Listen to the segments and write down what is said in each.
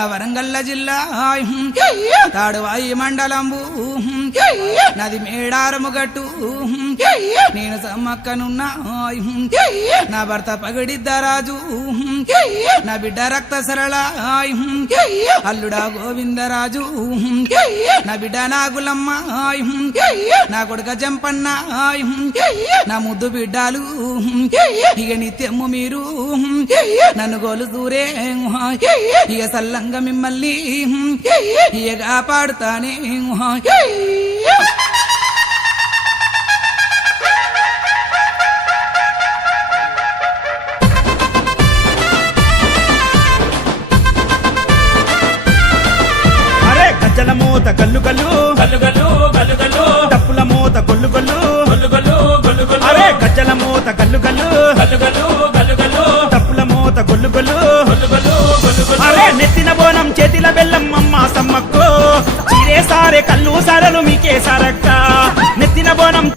నా వరంగల్ల జిల్లా తాడువాయి మండలంబు నది మేడారము గట్టు నేను సమ్మక్కనున్నా నా భర్త పగడిద్దరాజు నా బిడ్డ రక్త సరళ అల్లుడా గోవిందరాజు నా బిడ్డ నాగులమ్మ నా కొడుక జంపన్న నా ముద్దు బిడ్డాలు ఇక నిత్యము మీరు నన్ను గోలు దూరే ఇక సల్లంగా మిమ్మల్ని ఇక కాపాడుతానే గజ్జల మూత గల్లు గల్లు గల్లు గల్లు గల్లు గల్లు డప్పుల మూత గొల్లు గొల్లు గొల్లు గొల్లు గొల్లు గొల్లు అరే గజ్జల మూత గల్లు గల్లు గల్లు గల్లు గల్లు గల్లు డప్పుల మూత గొల్లు గొల్లు గొల్లు గొల్లు గొల్లు గొల్లు అరే నెత్తిన బోనం చేతిల బెల్లం అమ్మ సమ్మక్కో చీరే సారే కల్లు సారలు మీకే సారక్క నెత్తిన బోనం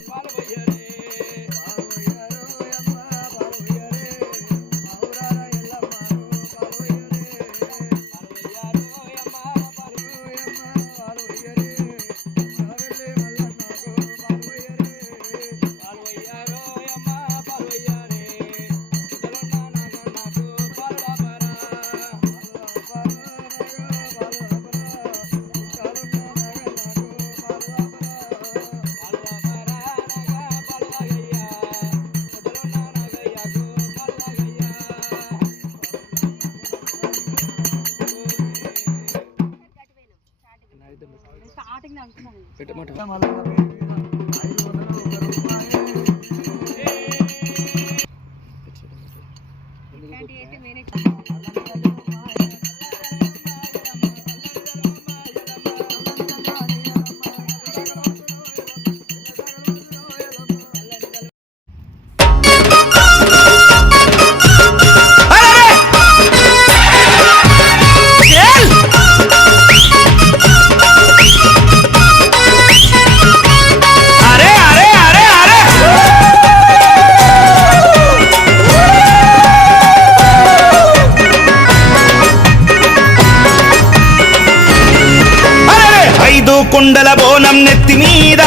కుండల బోనం నెత్తి మీద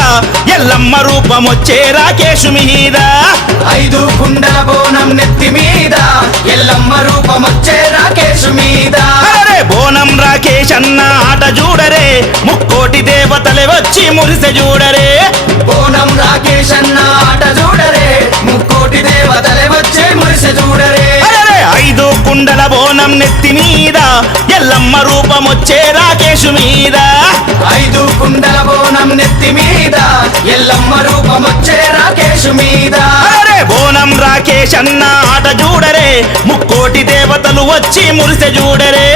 ఎల్లమ్మ రూపమొచ్చే రాకేశు మీద 5 కుండల బోనం నెత్తి మీద ఎల్లమ్మ రూపమొచ్చే రాకేశు మీద అరే బోనం రాకేష్ అన్న ఆట చూడరే ముక్కోటి దేవతలే వచ్చి మురిసె చూడరే బోనం రాకేష్ అన్న ఆట చూడరే ముక్కోటి దేవతలే వచ్చి మురిసె చూడరే 5 కుండల బోనం నెత్తి మీద ఎల్లమ్మ రూపమొచ్చే రాకేశు మీద 5 కుండల బోనం నెత్తి మీద ఎల్లమ్మ రూపమొచ్చే రాకేశు మీద అరే బోనం రాకేష్ అన్న ఆట చూడరే ముక్కోటి దేవతలు వచ్చి మురిసె చూడరే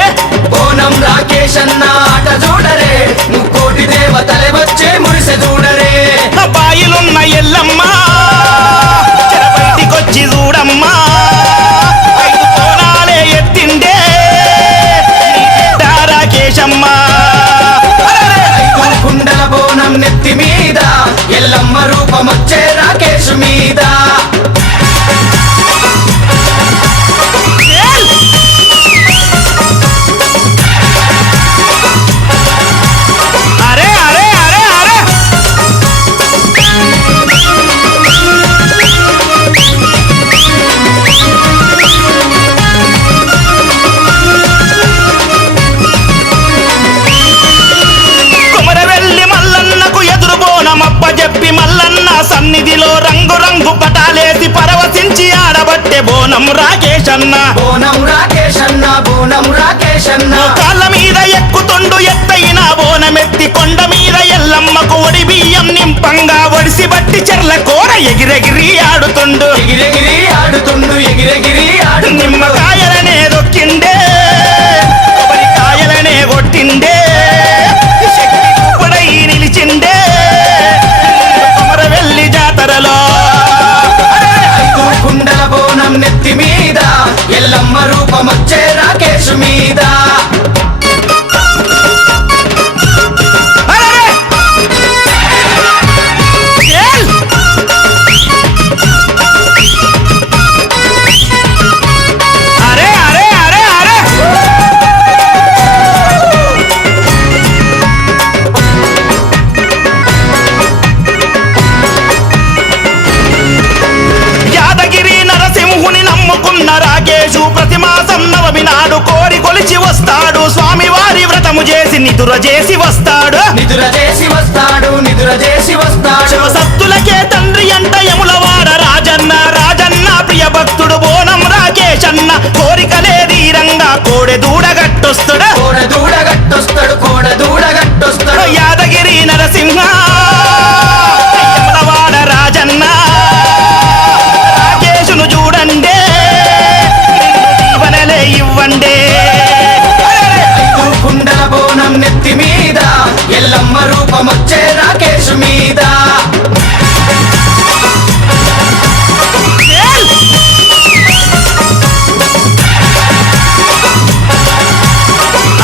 బోనం రాకేష్ అన్న ఆట చూడరే ముక్కోటి దేవతలే వచ్చి మురిసె చూడరే బాయిలున్న ఎల్లమ్మ బయటికొచ్చి చూడమ్మా కుండల బోనం నెత్తి మీద ఎల్లమ్మ రూపమొచ్చే రాకేశు మీద అరే అరే అరే అరే చెప్పి మల్లన్న సన్నిధిలో రంగు రంగు పటాలేసి పరవశించి ఆడబట్టే బోనం రాకేష్ అన్న బోనం రాకేష్ అన్న బోనం రాకేష్ అన్న కాళ్ళ మీద ఎక్కుతుండు ఎత్తైన బోనమెత్తి కొండ మీద ఎల్లమ్మకు ఒడి బియ్యం నింపంగా ఒడిసి బట్టి చెర్ల కూర ఎగిరెగిరి ఆడుతుండు ఎగిరెగిరి ఆడుతుండు ఎగిరెగిరి ఆడు నిమ్మకాయలనే దొక్కిండే కొబ్బరికాయలనే కొట్టిండే శక్తి నిలిచిండే కొమరవెల్లి జాతరలో 5 కుండల బోనం నెత్తి మీద ఎల్లమ్మ రూపమొచ్చే రాకేశు మీద నిదుర చేసి వస్తాడు నిదుర చేసి వస్తాడు నిదుర చేసి వస్తాడు శివసత్తులకే తండ్రి అంట యములవాడ రాజన్న రాజన్న ప్రియ భక్తుడు బోనం రాకేశన్న కోరికలే తీరంగా కోడె దూడగట్టొస్తాడు కోడ దూడగట్టొస్తాడు కోడ దూడగట్టొస్తాడు యాదగిరి నరసింహ యములవాడ రాజన్న రాకేశును చూడండి దీవెనలే ఇవ్వండి ఐదు కుండల బోనం నెత్తి మీద ఎల్లమ్మ రూపమొచ్చే రాకేష్ మీద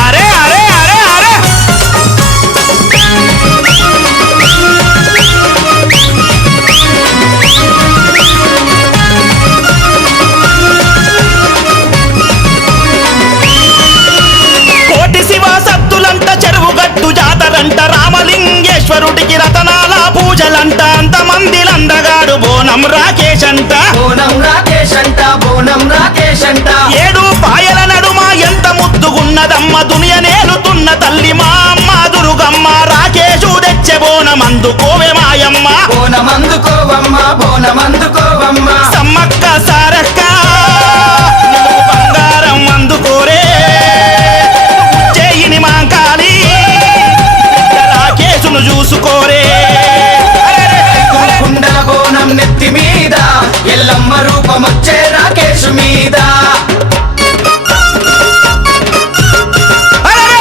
అరే అరే అరే అరే కోటి శివ సత్తులంట చెరువు గట్టు జాతరంట రామలింగేశ్వరుడికి రతనాల పూజలంట అంతమందిలందగాడు బోనం రాకేశ్ అంట బోనం రాకేష్ అంట బోనం రాకేష్ అంట ఏడు పాయల నడుమ ఎంత ముద్దుగున్నదమ్మ దునియ నేలుతున్న తల్లి మా అమ్మ దురుగమ్మ రాకేశు తెచ్చే బోనం అందుకోవే మాయమ్మ బోనమందుకోవమ్మ బోనమందుకోవమ్మ సమ్మక్క సారక్క నువ్వు బంగారం అందుకోరే చేయిని మాంకాలి రాకేశును చూసుకోరే ఐదు కుండల బోనం నెత్తి మీద ఎల్లమ్మ రూపమొచ్చే రాకేష్ మీద అరే!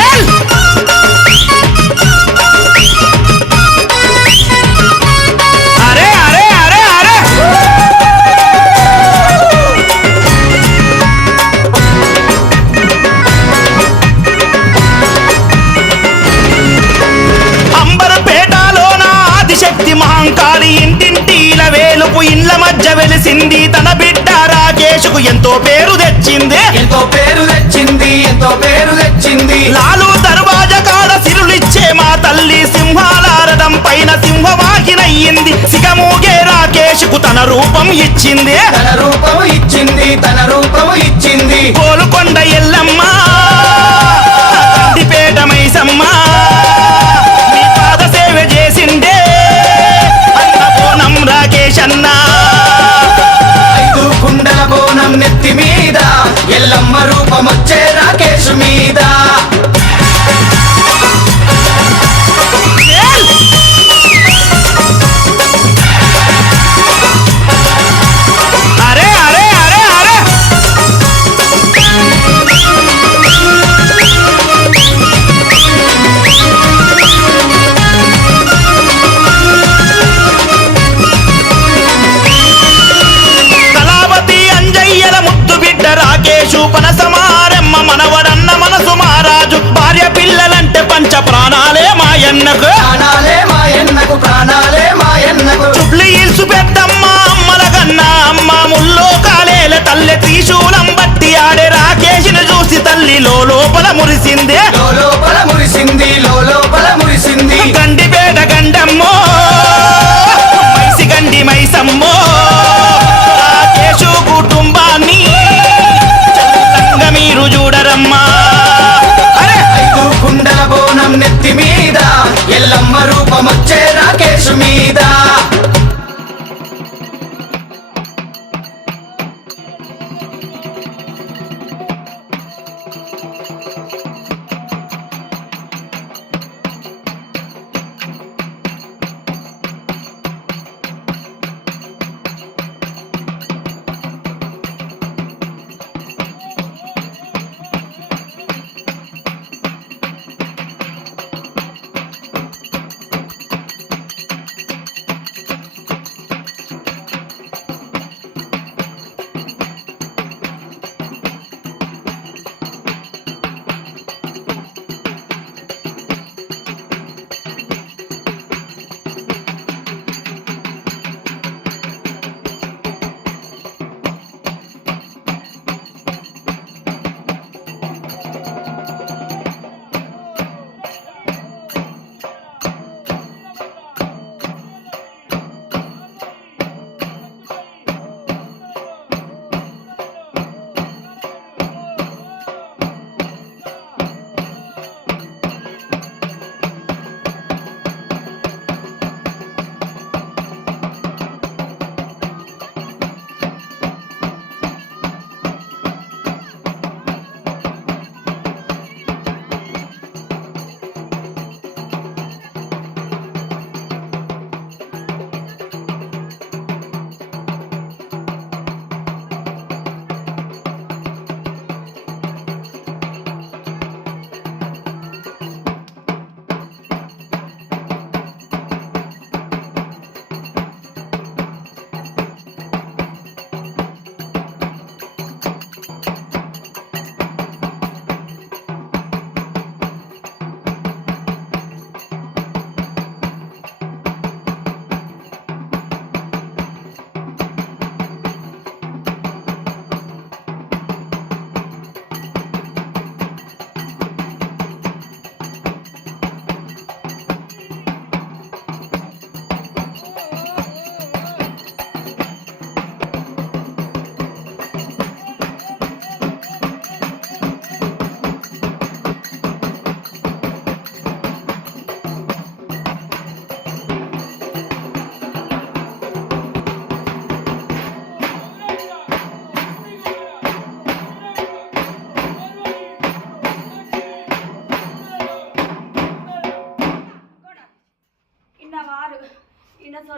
ఏల్! అరే అరే అరే అరే అంబరపేటలోన ఆదిశక్తి మహంకాళి ఇంటింటిల వేలుపు ఇండ్ల మధ్య వెలిసింది తన బిడ్డ రాకేశుకు ఎంతో పేరు తెచ్చింది ఎంతో పేరు తెచ్చింది ఎంతో పేరు తెచ్చింది లాలు దర్వాజ కాడ సిరులిచ్చే మా తల్లి సింహాలారడం పైన సింహవాహినయ్యింది సిగమూగే రాకేశుకు తన రూపం ఇచ్చింది తన రూపం ఇచ్చింది తన రూపం ఇచ్చింది కోలుకొండ ఎల్లమ్మ కందిపేట మైసమ్మ మీ పాద సేవ చేసిందే అన్న బోనం రాకేశ్ అన్న ఐదు కుండల బోనం నెత్తి మీద ఎల్లమ్మ రూపమొచ్చే రాకేష్ మీద ఏల్! అరే అరే అరే అరే కళావతి అంజయ్యల ముద్దు బిడ్డ రాకేశు పనసమారెమ్మ మనవడన్న మనసు మహారాజు భార్య పిల్లలంటే పంచ ప్రాణాలే మాయన్నకు ప్రాణాలే మాయన్నకు ప్రాణాలే మాయన్నకు చుబ్లి ఇల్సు పెద్దమ్మ అమ్మల కన్నా అమ్మ ముల్లో కాలేల తల్లె త్రిశూలం బట్టి ఆడే రాకేశుని చూసి తల్లి లోపల మురిసిందే లోపల మురిసింది లోపల మురిసింది గండిపేట గండమ్మో మైసి గండి మైసమ్మో రాకేశు కుటుంబాన్ని చల్లంగా మీరు చూడరమ్మా అరే ఐదు కుండల బోనం నెత్తి మీద ఎల్లమ్మ రూపమొచ్చే రాకేష్ మీద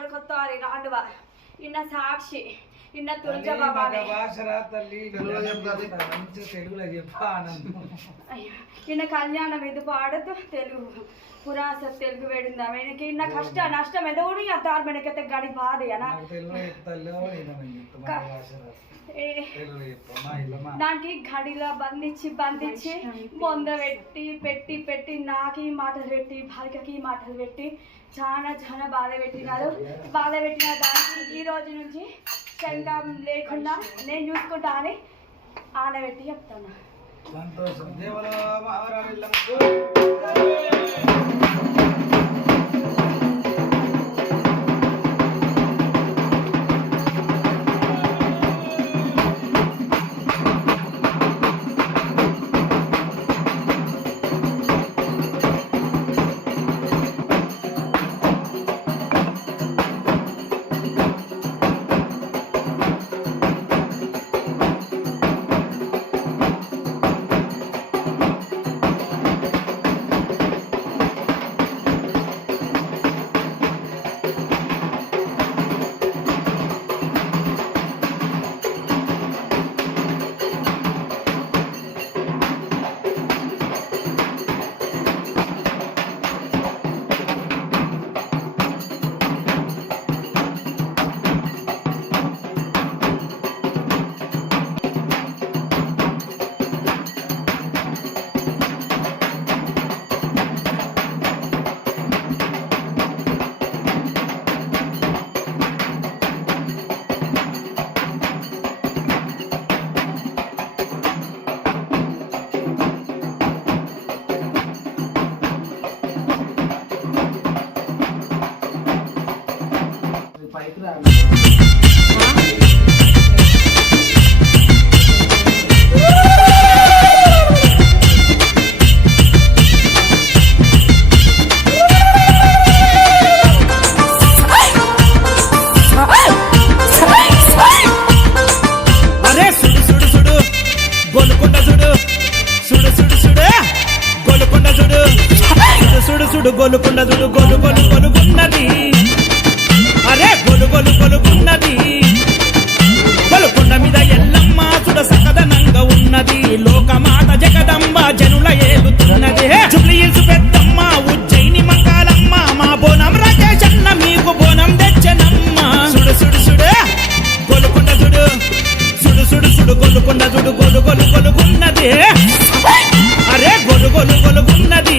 కొరకొత్తారి రాండువ ఇన్న సాక్షి ఇన్న తులజ బాబానే భాషరా తల్లి తెలుగులో చెప్పా ఇన్న కళ్యాణం ఇది పాడదు తెలుగు పురాస తెలుగు వేడిందా వెనక ఇన్న కష్ట నష్టం ఎదోడు అద్దారు వెనకైతే గడి బాధ నాకు గడిలో బంధించి బొంద పెట్టి నాకు ఈ మాటలు పెట్టి భార్యకి ఈ మాటలు పెట్టి చాలా బాధ పెట్టినారు. బాధ పెట్టిన దానికి ఈ రోజు నుంచి శంకం లేకుండా నేను చూసుకుంటా అని ఆడబెట్టి చెప్తాను. సంతోషం. గొలుకొండ చూడు గొలుగున్నది. అరే గొలుగున్నది. గొలుకొండ మీద ఎల్లమ్మ చూడ సకదనంగా ఉన్నది. లోకమాత జగదంబ జనుల ఏలుతున్నది. జుబ్లీహిల్స్ పెద్దమ్మ ఉజ్జయిని మంకాలమ్మ మా బోనం రాకేశన్న మీకు బోనం తెచ్చనమ్మ. సుడు గొలుకొండ చూడు గొలుకొండ చూడు గొలుగున్నది. అరే గొలుగున్నది.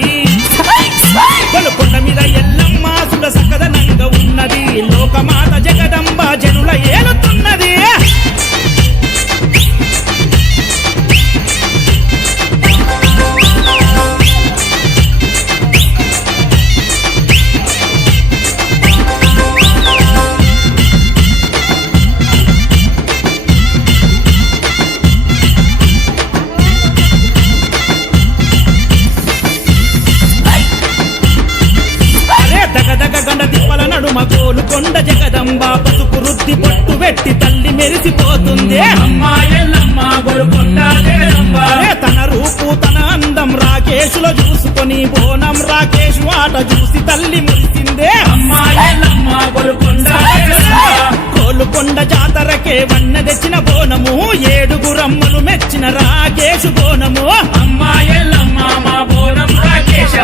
గొలుకొండ మీద ఎల్లమ్మ సుడ సకదనంగా ఉన్నది. లోకమాత జగదంబ జనుల ఏలుతున్నది. గోలుకొండ జగదంబ పసుపు రుద్ది పొట్టు పెట్టి తల్లి మెరిసిపోతుంది. తన రూపు తన అందం రాకేశులో చూసుకొని బోనం రాకేశు ఆట చూసి తల్లి మురిసిందే. గోలుకొండ జాతరకే వన్న తెచ్చిన బోనము. 7 రమ్మలు మెచ్చిన రాకేశు బోనము.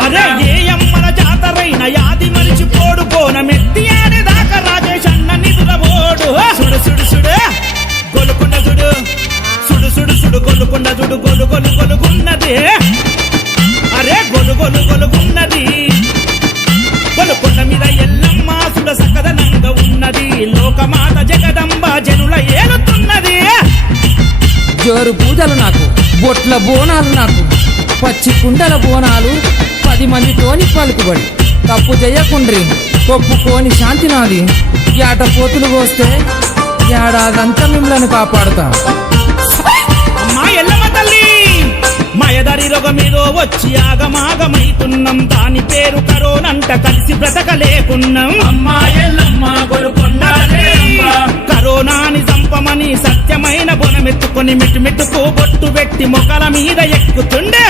అరే ఏ అమ్మల జాతరైన యాది మరిచిపోడు బోనమెత్తి ఆడేదాకా రాజేష్ అన్న నిదురబోడు. సుడు గొలుకొండ చూడు గొలుకొండ చూడు గొలుగున్నది. అరే గొలుగున్నది. గొలుకొండ మీద ఎల్లమ్మ సుడ సకదనంగా ఉన్నది. లోకమాత జగదంబ జనుల ఏలుతున్నది. జోరు పూజలు నాకు, బొట్ల బోనాలు నాకు, పచ్చి కుండల బోనాలు 10 మందితోని పలుకుబడి. తప్పు చెయ్యకుండ్రి ఒప్పుకోని శాంతి నాది. ఏట పోతులు కోస్తే ఏడాదంతా మిమ్మల్ని కాపాడుతా. అమ్మా ఎల్లమ్మ తల్లి మాయదారి రోగమేదో వచ్చి ఆగమాగమైతున్నాం. దాని పేరు కరోనంట కలిసి బ్రతకలేకున్నాం. కరోనాని చంపమని సత్యమైన బోనమెత్తుకొని మెట్టుకు బొట్టు పెట్టి మొక్కల మీద ఎక్కుతుండే.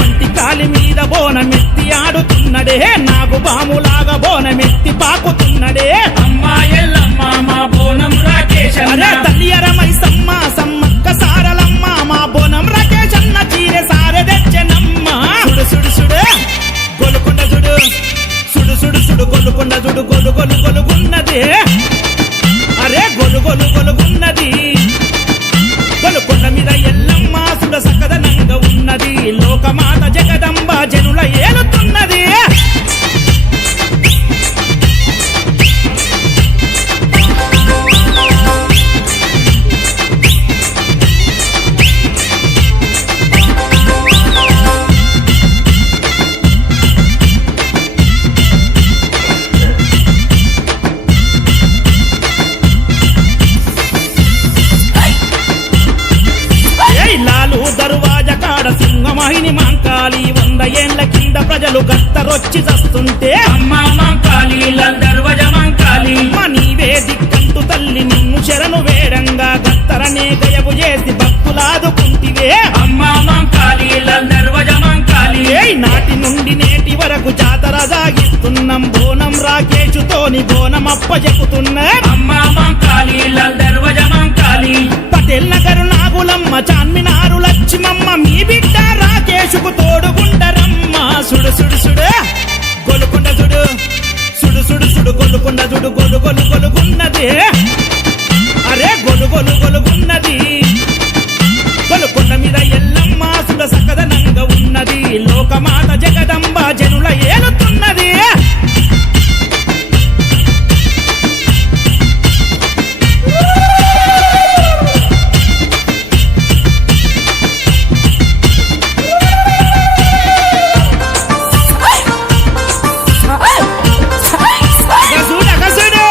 ఒంటి కాలి మీద బోనమెత్తి ఆడుతున్నడే నాగు బాములాగా బోనమెత్తి పాకుతున్నడే అమ్మా ఎల్లమ్మ మా బోనం రాకేశ్ అన్న. అరే తల్లియరమై సమ్మ సమ్మక్క సారలమ్మ మా బోనం రాకేశ్ అన్న చీరె సారె తెచ్చెనమ్మ సుడు సుడు సుడు గొలుకొండ సుడు సుడు సుడు సుడు గొలుకొండ సుడు గొలు గొలు గొలుగున్నది అరే గొలు గొలు గొలుగున్నది గొలుకొండ మీద ఎల్లమ్మ సుడ సకదనంగా ఉన్నది లోకమాత జగదంబ జనుల ఏలుతున్నది లాలు దర్వాజ కాడ సింహమహిని మాంకాలి 100 ఏండ్ల కింద ప్రజలు గత్తరొచ్చి చస్తుంటే అమ్మా మంకాళి దర్వజ మంకాళి మా నీవే దిక్కంటూ తల్లి నిన్ను శరణు వేడంగా గత్తరనే గయపు చేసి భక్తులాదుకుంటివే అమ్మా మంకాళి దర్వజ మంకాళి ఏయ్ నాటి నుండి నేటి వరకు జాతర సాగిస్తున్నాం బోనం రాకేశుతోని బోనం అప్ప చెబుతున్నాం అమ్మా మంకాళి దర్వజ మంకాళి పటేల్ నగరు నాగులమ్మ చాన్మినారు లక్ష్మమ్మ మీ బిడ్డ రాకేశుకు తోడుగుండరమ్మ సుడు సుడు సుడు గొలుకొండ సుడు సుడు సుడు సుడు గొలుకొండ సుడు గొలు గొలు గొలుగున్నది అరే గొలు గొలు గొలుగున్నది గొలుకొండ మీద ఎల్లమ్మ సుడ సకదనంగా ఉన్నది లోకమాత జగదంబ జనుల ఏలుతున్నది గసుడ గసుడు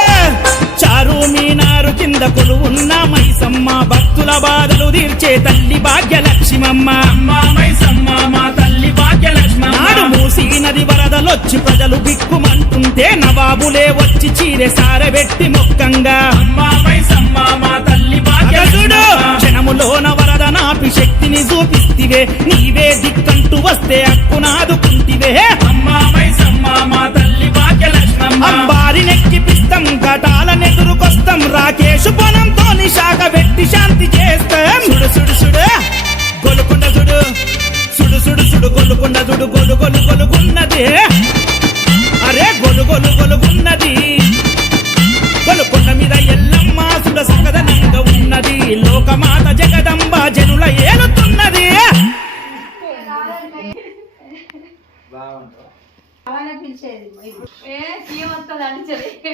చారు మీనారు కింద కొలువున్న మైసమ్మ భక్తుల బాధలు తీర్చే తల్లి భాగ్యలక్ష్మమ్మ అమ్మా మైసమ్మ మా తల్లి భాగ్యలక్ష్మమ్మ నాడు మూసీ నది వరదలొచ్చి ప్రజలు బిక్కుమంటుంటే నవాబులే వచ్చి చీరె సారబెట్టి మొక్కంగా అమ్మా మైసమ్మ మా తల్లి అగసుడు భాగ్యలక్ష్మమ్మ క్షణములోన వరద నాపి శక్తిని చూపిస్తివే నీవే దిక్కంటూ వస్తే అక్కునాదుకుంటివే అమ్మా మైసమ్మ మా తల్లి భాగ్యలక్ష్మమ్మ అంబారి నెక్కిపిస్తాం ఘటాల నెదురుకొస్తాం రాకేశు పొలంతో నిశాఖ పెట్టి శాంతి చేస్తాం సుడు సుడు సుడు గొలుకొండ సుడు సుడు సుడు సుడు గొలుకొండ సుడు గొలు గొలు గొలుగున్నది అరే గొలు గొలు గొలుగున్నది గొలుకొండ మీద ఎల్లమ్మ సుడ సకదనంగా ఉన్నది లోకమాత జగదంబ జనుల ఏలుతున్నది బాగుంటుంది పిలిచేది ఏ సీఎం వస్తుంది అని చెప్పి